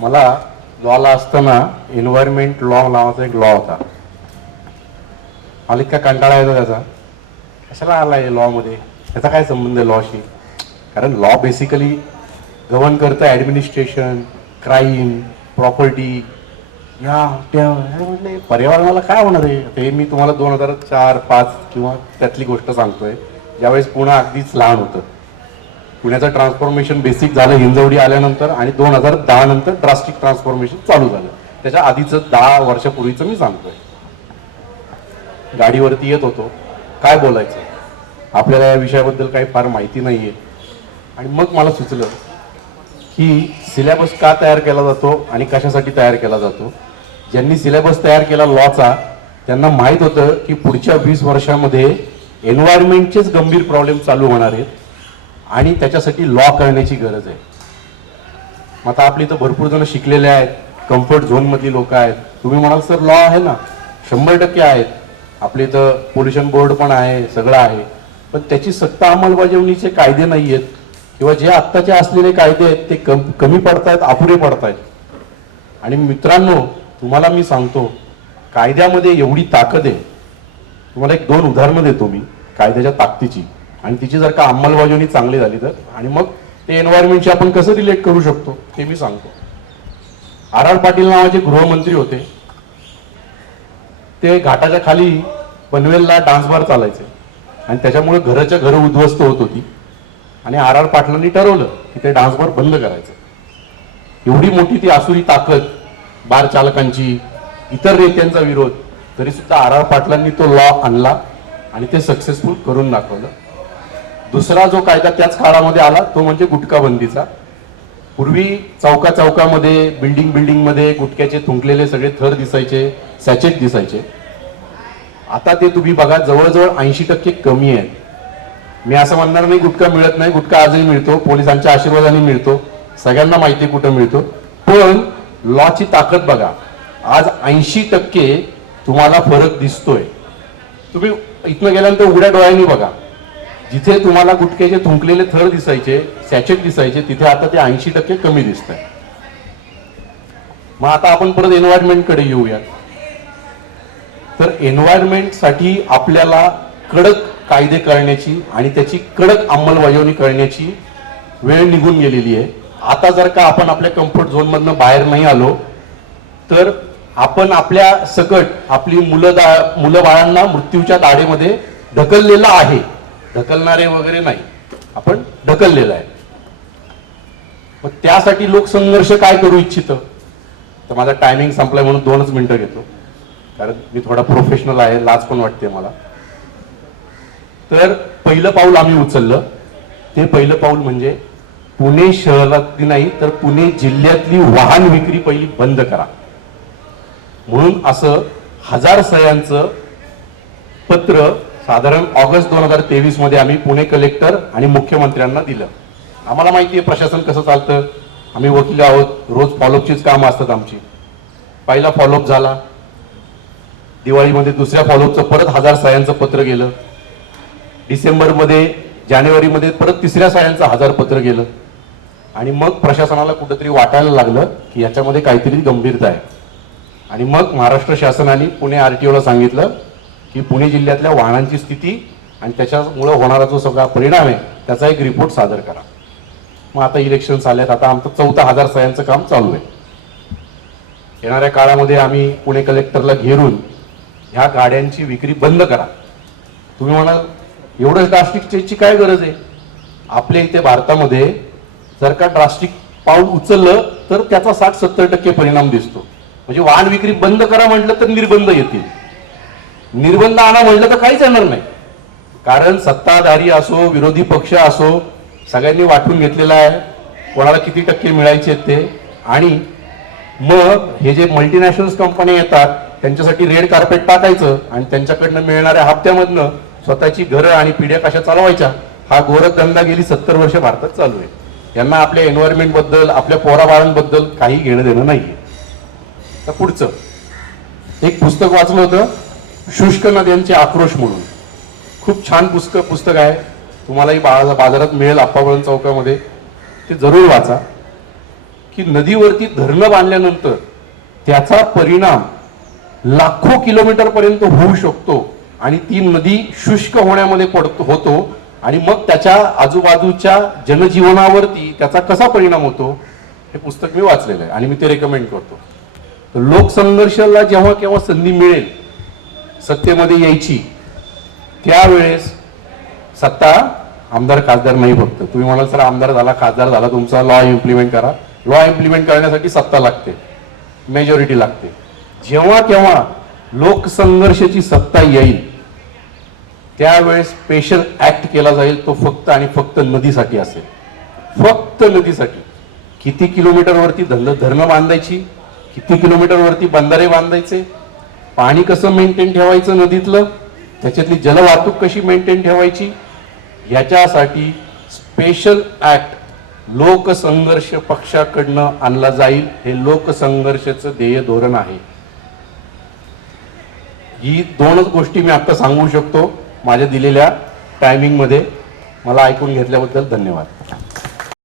मला लॉला असताना environment law नावाचा एक लॉ होता. मला इतका कंटाळा यायचा त्याचा, कशाला आला आहे लॉमध्ये, त्याचा काय संबंध आहे लॉशी. कारण लॉ बेसिकली गव्हर्न करतं ॲडमिनिस्ट्रेशन, क्राईम, प्रॉपर्टी, या त्या. म्हटले पर्यावरणाला काय होणार आहे. ते मी तुम्हाला 2004-05 किंवा त्यातली गोष्ट सांगतोय, ज्यावेळेस पुणे अगदीच लहान होतं. पुण्याचं ट्रान्सफॉर्मेशन बेसिक झालं हिंजवडी आल्यानंतर, आणि 2010 नंतर ड्रास्टिक ट्रान्सफॉर्मेशन चालू झालं. त्याच्या आधीचं 10 वर्षापूर्वीचं मी सांगतोय. गाडीवरती येत होतो, काय बोलायचं, आपल्याला या विषयाबद्दल काही फार माहिती नाहीये. आणि मग मला सुचलं की सिलेबस का तयार केला जातो आणि कशासाठी तयार केला जातो. ज्यांनी सिलेबस तयार केला लॉचा, त्यांना माहीत होतं की पुढच्या 20 वर्षामध्ये एन्व्हायरमेंटचेच गंभीर प्रॉब्लेम चालू होणार आहेत आणि त्याच्यासाठी लॉ करण्याची गरज आहे. आता आपली इथं भरपूर जण शिकलेले आहेत, कम्फर्ट झोनमधली लोक आहेत. तुम्ही म्हणाल सर लॉ आहे ना, 100% आहेत. आपले इथं पोल्युशन बोर्ड पण आहे, सगळं आहे, पण त्याची सत्ता अंमलबजावणीचे कायदे नाही आहेत, किंवा जे आत्ताचे असलेले कायदे आहेत ते कमी पडतायत, अपुरे पडतायत. आणि मित्रांनो, तुम्हाला मी सांगतो, कायद्यामध्ये एवढी ताकद आहे. तुम्हाला 1-2 उदाहरणं देतो मी कायद्याच्या ताकदीची, आणि तिची जर का अंमलबजावणी चांगली झाली तर, आणि मग ते एन्व्हायरमेंटशी आपण कसं रिलेट करू शकतो ते मी सांगतो. आर पाटील नावाचे गृहमंत्री होते. ते घाटाच्या खाली पनवेलला डान्स बार चालायचे, आणि त्याच्यामुळे घराच्या घर उद्ध्वस्त होत होती. आणि आर पाटलांनी ठरवलं की ते डान्स बार बंद करायचं. एवढी मोठी ती आसुरी ताकद बार चालकांची, इतर नेत्यांचा विरोध, तरी सुद्धा आर पाटलांनी तो लॉ आणला आणि ते सक्सेसफुल करून दाखवलं. दुसरा जो कायदा त्याच काळामध्ये आला तो म्हणजे गुटखा बंदीचा. पूर्वी चौकामध्ये, बिल्डिंग मध्ये गुटख्याचे थुंकलेले सगळे थर दिसायचे, सॅचेट दिसायचे. आता ते तुम्ही बघा, जवळजवळ 80% कमी आहेत. मी असं म्हणणार नाही गुटखा मिळत नाही, गुटखा आजही मिळतो, पोलिसांच्या आशीर्वादाने मिळतो, सगळ्यांना माहिती कुठं मिळतो. पण लॉची ताकद बघा, आज 80% तुम्हाला फरक दिसतोय. तुम्ही इथनं गेल्यानंतर उघड्या डोळ्यांनी बघा, जिथे तुम्हाला गुटख्याचे थुंकलेले थर दिसायचे, सॅचेट दिसायचे, तिथे आता ते 80% कमी दिसत आहे. मग आता आपण परत एन्व्हायरमेंटकडे येऊया. तर एन्व्हायरमेंटसाठी आपल्याला कडक कायदे करण्याची आणि त्याची कडक अंमलबजावणी करण्याची वेळ निघून गेलेली आहे. आता जर का आपण आपल्या कम्फर्ट झोनमधनं बाहेर नाही आलो तर आपण आपल्या सकट आपली मुलं बाळांना मृत्यूच्या दाढेमध्ये ढकललेलं आहे. ढकलणारे वगैरे नाही, आपण ढकललेलं आहे. मग त्यासाठी लोकसंघर्ष काय करू इच्छितं. तर माझा टायमिंग संपलाय म्हणून 2च मिनिटं घेतो, कारण मी थोडा प्रोफेशनल आहे, लाज पण वाटते मला. तर पहिलं पाऊल आम्ही उचललं. ते पहिलं पाऊल म्हणजे पुणे शहरातली नाही तर पुणे जिल्ह्यातली वाहन विक्री पहिली बंद करा. म्हणून असं 1000 सह्यांचं पत्र साधारण ऑगस्ट 2023 मध्ये आम्ही पुणे कलेक्टर आणि मुख्यमंत्र्यांना दिलं. आम्हाला माहिती आहे प्रशासन कसं चालतं, आम्ही वकील आहोत, रोज फॉलोअपचीच कामं असतात आमची. पहिला फॉलोअप झाला दिवाळीमध्ये, दुसऱ्या फॉलोअपचं परत 1000 सह्यांचं पत्र गेलं. डिसेंबरमध्ये, जानेवारीमध्ये परत 3ऱ्या सह्यांचं 1000 पत्र गेलं. आणि मग प्रशासनाला कुठंतरी वाटायला लागलं की याच्यामध्ये काहीतरी गंभीरता आहे. आणि मग महाराष्ट्र शासनाने पुणे RTOला सांगितलं की पुणे जिल्ह्यातल्या वाहनांची स्थिती आणि त्याच्यामुळे होणारा जो सगळा परिणाम आहे त्याचा एक रिपोर्ट सादर करा. मग आता इलेक्शन्स आल्यात, आता आमचं 14,000 सह्यांचं काम चालू आहे. येणाऱ्या काळामध्ये आम्ही पुणे कलेक्टरला घेरून ह्या गाड्यांची विक्री बंद करा. तुम्ही म्हणाल एवढंच ड्रास्टिक स्टेजची काय गरज आहे. आपल्या इथे भारतामध्ये जर का ड्रास्टिक पाऊल उचललं तर त्याचा 60-70% परिणाम दिसतो. म्हणजे वाहन विक्री बंद करा म्हटलं तर निर्बंध येतील, निर्बंध आणा म्हटलं तर काहीच येणार नाही. कारण सत्ताधारी असो, विरोधी पक्ष असो, सगळ्यांनी वाटून घेतलेला आहे कोणाला किती टक्के मिळायचे ते. आणि मग हे जे मल्टीनॅशनल कंपन्या येतात त्यांच्यासाठी रेड कार्पेट टाकायचं आणि त्यांच्याकडनं मिळणाऱ्या हप्त्यामधनं स्वतःची घरं आणि पिढ्या कशा चालवायच्या, हा गोरखधंदा गेली 70 वर्ष भारतात चालू आहे. यांना आपल्या एन्व्हायरमेंट बद्दल, आपल्या पोराबाळांबद्दल काही घेणं देणं नाहीये. तर पुढचं एक पुस्तक वाचलं होतं, शुष्क नद्यांचे आक्रोश म्हणून. खूप छान पुस्तक आहे, तुम्हालाही बाजारात मिळेल, आप्पाबळवंत चौकामध्ये. ते जरूर वाचा. की नदीवरती धरणं बांधल्यानंतर त्याचा परिणाम लाखो किलोमीटर पर्यंत होऊ शकतो आणि ती नदी शुष्क होण्यामध्ये होतो आणि मग त्याच्या आजूबाजूच्या जनजीवनावरती त्याचा कसा परिणाम होतो हे पुस्तक मी वाचलेलं आहे आणि मी ते रेकमेंड करतो. तर लोकसंघर्षाला जेव्हा केव्हा संधी मिळेल सत्तेमध्ये यायची, त्यावेळेस सत्ता आमदार खासदार नाही, फक्त तुम्ही म्हणाल सर आमदार झाला खासदार झाला तुमचा लॉ इम्प्लिमेंट करा. लॉ इम्प्लिमेंट करण्यासाठी सत्ता लागते, मेजॉरिटी लागते. जेव्हा केव्हा लोकसंघर्षाची सत्ता येईल त्यावेळेस स्पेशल ऍक्ट केला जाईल, तो फक्त आणि फक्त नदीसाठी असेल, फक्त नदीसाठी. किती किलोमीटर वरती धरणं बांधायची, किती किलोमीटर वरती बंधारे बांधायचे, पाणी कसं मेंटेन ठेवायचं नदीतलं, त्याच्यातली जलवाहतूक कशी मेंटेन ठेवायची, याच्यासाठी स्पेशल ऍक्ट लोकसंघर्ष पक्षाकडनं आणला जाईल. हे लोकसंघर्षाचं ध्येय धोरण आहे. ही दोनच गोष्टी मी आता सांगू शकतो माझ्या दिलेल्या टायमिंग मध्ये. मला ऐकून घेतल्याबद्दल धन्यवाद.